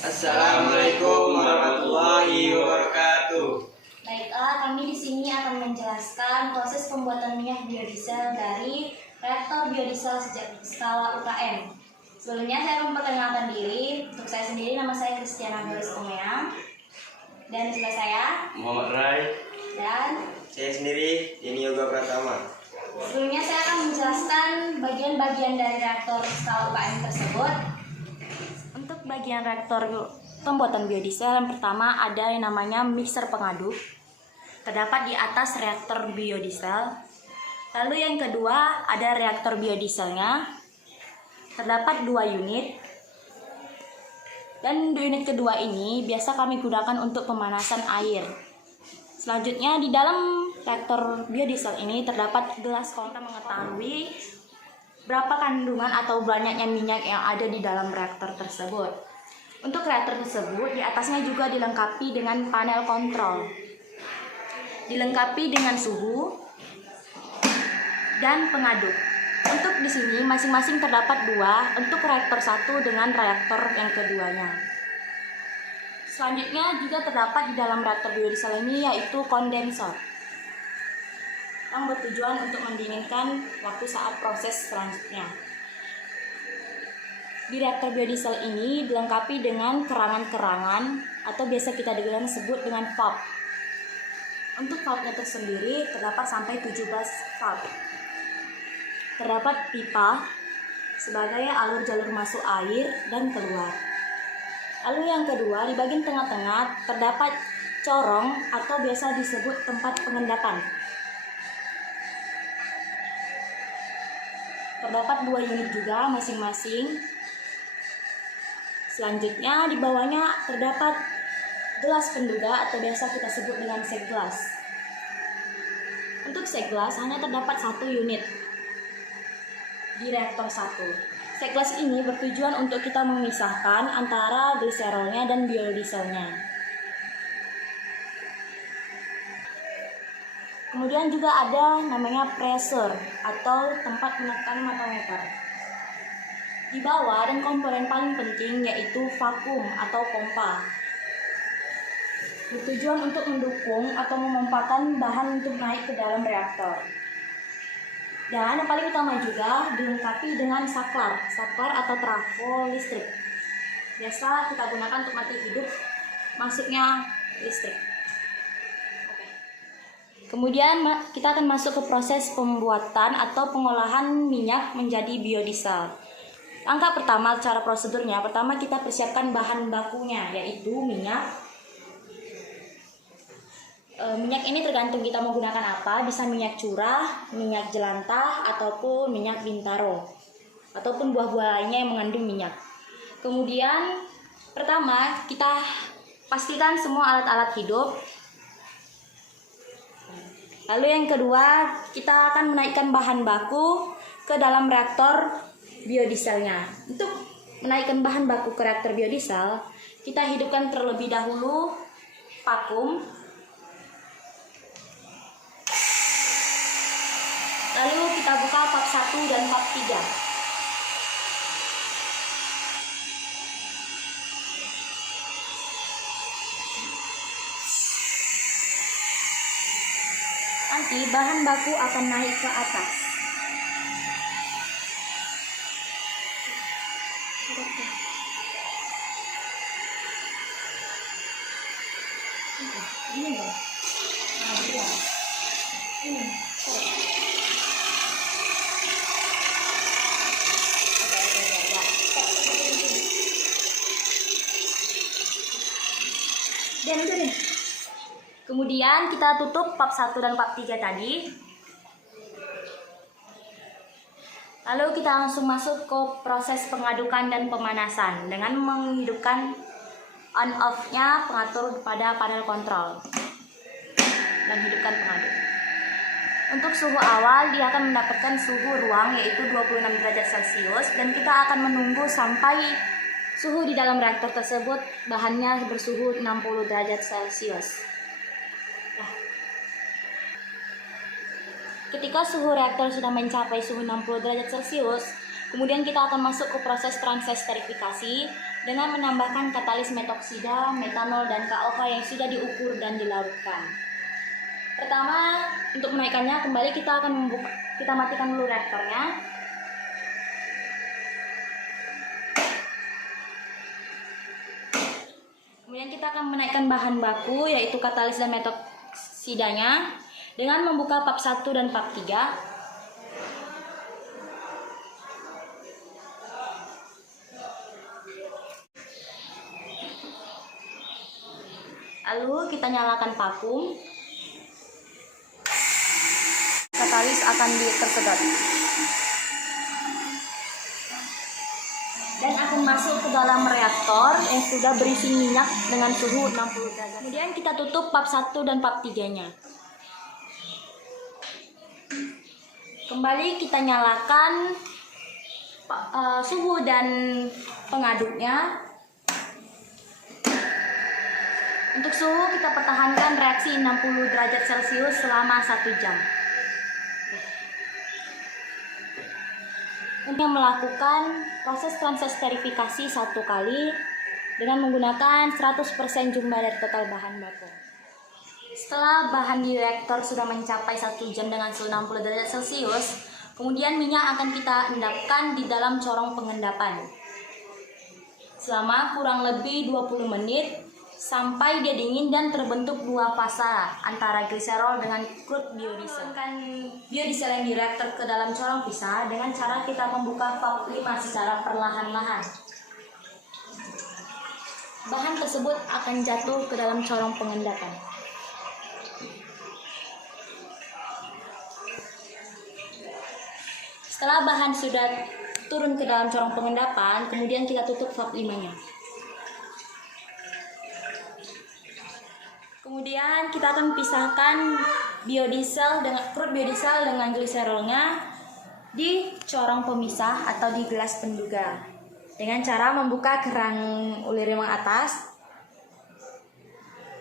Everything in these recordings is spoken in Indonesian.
Assalamualaikum warahmatullahi wabarakatuh. Baiklah, kami di sini akan menjelaskan proses pembuatan minyak biodiesel dari reaktor biodiesel sejak skala UKM. Sebelumnya saya memperkenalkan diri. Untuk saya sendiri, nama saya Kristiana Doris Umeang. Dan di sebelah saya Muhammad Rai. dan Saya sendiri Yeni Yoga Pratama. sebelumnya saya akan menjelaskan bagian-bagian dari reaktor skala UKM tersebut. Untuk bagian reaktor pembuatan biodiesel, yang pertama ada yang namanya mixer pengaduk. Terdapat di atas reaktor biodiesel. Lalu yang kedua ada reaktor biodieselnya. Terdapat 2 unit. Dan unit kedua ini biasa kami gunakan untuk pemanasan air. Selanjutnya di dalam reaktor biodiesel ini terdapat gelas kontak mengetahui berapa kandungan atau banyaknya minyak yang ada di dalam reaktor tersebut. Untuk reaktor tersebut, di atasnya juga dilengkapi dengan panel kontrol. Dilengkapi dengan suhu dan pengaduk. Untuk di sini masing-masing terdapat 2 untuk reaktor 1 dengan reaktor yang keduanya. Selanjutnya juga terdapat di dalam reaktor biodiesel ini yaitu kondensor yang bertujuan untuk mendinginkan waktu saat proses selanjutnya. Di reaktor biodiesel ini dilengkapi dengan kerangan-kerangan atau biasa kita sebut dengan valve. Untuk valve-nya tersendiri terdapat sampai 17 valve. Terdapat pipa sebagai alur jalur masuk air dan keluar. Lalu yang kedua, di bagian tengah-tengah terdapat corong atau biasa disebut tempat pengendapan. Terdapat 2 unit juga masing-masing. Selanjutnya di bawahnya terdapat gelas penduga atau biasa kita sebut dengan seglas. Untuk seglas hanya terdapat 1 unit di reaktor 1. Seglas ini bertujuan untuk kita memisahkan antara gliserolnya dan biodieselnya. Kemudian juga ada namanya pressure atau tempat menekan matometer. Di bawah dan komponen paling penting yaitu vakum atau pompa. Bertujuan untuk mendukung atau memompakan bahan untuk naik ke dalam reaktor. Dan yang paling utama juga dilengkapi dengan saklar atau trafo listrik. Biasa kita gunakan untuk mati hidup masuknya listrik. Kemudian kita akan masuk ke proses pembuatan atau pengolahan minyak menjadi biodiesel. Langkah pertama, cara prosedurnya, pertama kita persiapkan bahan bakunya, yaitu minyak. Minyak ini tergantung kita mau gunakan apa, bisa minyak curah, minyak jelantah, ataupun minyak bintaro, ataupun buah-buah lainnya yang mengandung minyak. Kemudian, pertama kita pastikan semua alat-alat hidup. Lalu yang kedua, kita akan menaikkan bahan baku ke dalam reaktor biodieselnya. Untuk menaikkan bahan baku ke reaktor biodiesel, kita hidupkan terlebih dahulu vakum. Lalu kita buka valve 1 dan valve 3. Nanti bahan baku akan naik ke atas. Kemudian kita tutup valve 1 dan valve 3 tadi. Lalu kita langsung masuk ke proses pengadukan dan pemanasan dengan menghidupkan on off-nya pengatur pada panel kontrol dan hidupkan pengaduk. Untuk suhu awal dia akan mendapatkan suhu ruang yaitu 26 derajat Celcius dan kita akan menunggu sampai suhu di dalam reaktor tersebut bahannya bersuhu 60 derajat Celcius. Ketika suhu reaktor sudah mencapai suhu 60 derajat Celcius, kemudian kita akan masuk ke proses transesterifikasi dengan menambahkan katalis metoksida, metanol, dan KOH yang sudah diukur dan dilarutkan. Pertama, untuk menaikkannya kembali kita matikan dulu reaktornya. Kemudian kita akan menaikkan bahan baku yaitu katalis dan metoksidanya dengan membuka pap 1 dan pap 3. Lalu kita nyalakan vakum. Katalis akan tersedot dan akan masuk ke dalam reaktor yang sudah berisi minyak dengan suhu 60 derajat. Kemudian kita tutup pap 1 dan pap 3-nya. Kembali kita nyalakan suhu dan pengaduknya. Untuk suhu kita pertahankan reaksi 60 derajat Celcius selama 1 jam. Untuk melakukan proses transesterifikasi 1 kali dengan menggunakan 100% jumlah dari total bahan baku. Setelah bahan di reaktor sudah mencapai 1 jam dengan suhu 60 derajat Celcius, kemudian minyak akan kita endapkan di dalam corong pengendapan selama kurang lebih 20 menit sampai dia dingin dan terbentuk 2 fasa antara gliserol dengan crude biodiesel. Biodiesel yang di reaktor ke dalam corong pisah dengan cara kita membuka pap 5 secara perlahan-lahan. Bahan tersebut akan jatuh ke dalam corong pengendapan. Setelah bahan sudah turun ke dalam corong pengendapan, kemudian kita tutup pap 5-nya. Kemudian kita akan pisahkan biodiesel dengan crude biodiesel dengan gliserolnya di corong pemisah atau di gelas penduga dengan cara membuka kerang ulir yang atas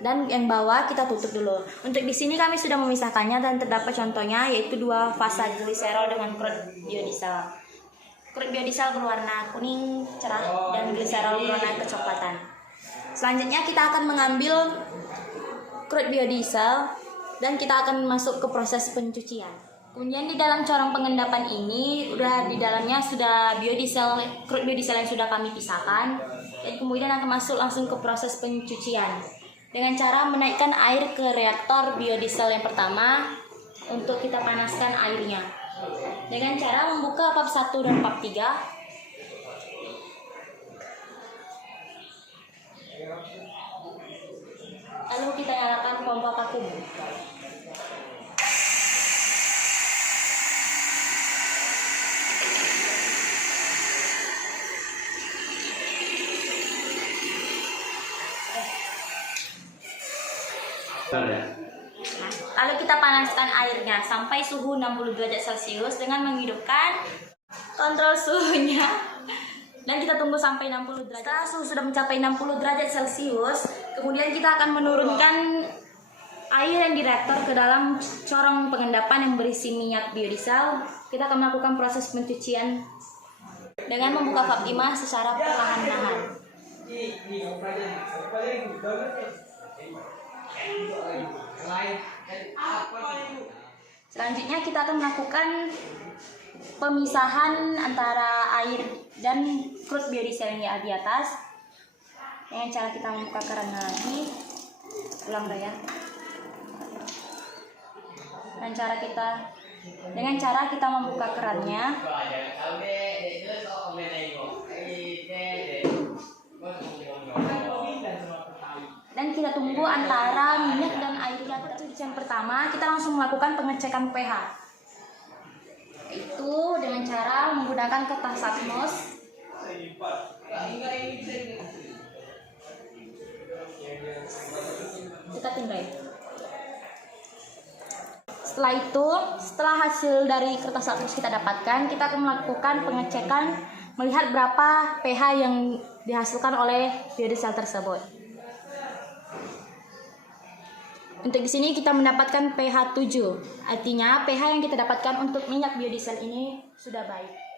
dan yang bawah kita tutup dulu. Untuk di sini kami sudah memisahkannya dan terdapat contohnya yaitu 2 fasa gliserol dengan crude biodiesel. Crude biodiesel berwarna kuning cerah dan gliserol berwarna kecoklatan. Selanjutnya kita akan mengambil crude biodiesel dan kita akan masuk ke proses pencucian. Kemudian di dalam corong pengendapan ini di dalamnya sudah crude biodiesel yang sudah kami pisahkan dan kemudian akan masuk langsung ke proses pencucian dengan cara menaikkan air ke reaktor biodiesel yang pertama untuk kita panaskan airnya dengan cara membuka pap 1 dan pap 3. Lalu kita nyalakan pompa vakum. Lalu kita panaskan airnya sampai suhu 60 derajat Celcius dengan menghidupkan kontrol suhunya. Dan kita tunggu sampai 60 derajat. Setelah suhu sudah mencapai 60 derajat Celcius, kemudian kita akan menurunkan air yang di reaktor ke dalam corong pengendapan yang berisi minyak biodiesel. Kita akan melakukan proses pencucian dengan membuka pap 5 secara perlahan-lahan. Selanjutnya kita akan melakukan pemisahan antara air dan crude biodiesel yang di atas dengan cara kita membuka kerannya lagi. Ulang ya. Dengan cara kita membuka kerannya dan kita tunggu antara minyak dan airnya. Yang pertama kita langsung melakukan pengecekan pH, itu dengan cara menggunakan kertas atmos. Kita tindai. Setelah hasil dari kertas atmos kita dapatkan, kita akan melakukan pengecekan melihat berapa pH yang dihasilkan oleh biodiesel tersebut. Untuk di sini kita mendapatkan pH 7, artinya pH yang kita dapatkan untuk minyak biodiesel ini sudah baik.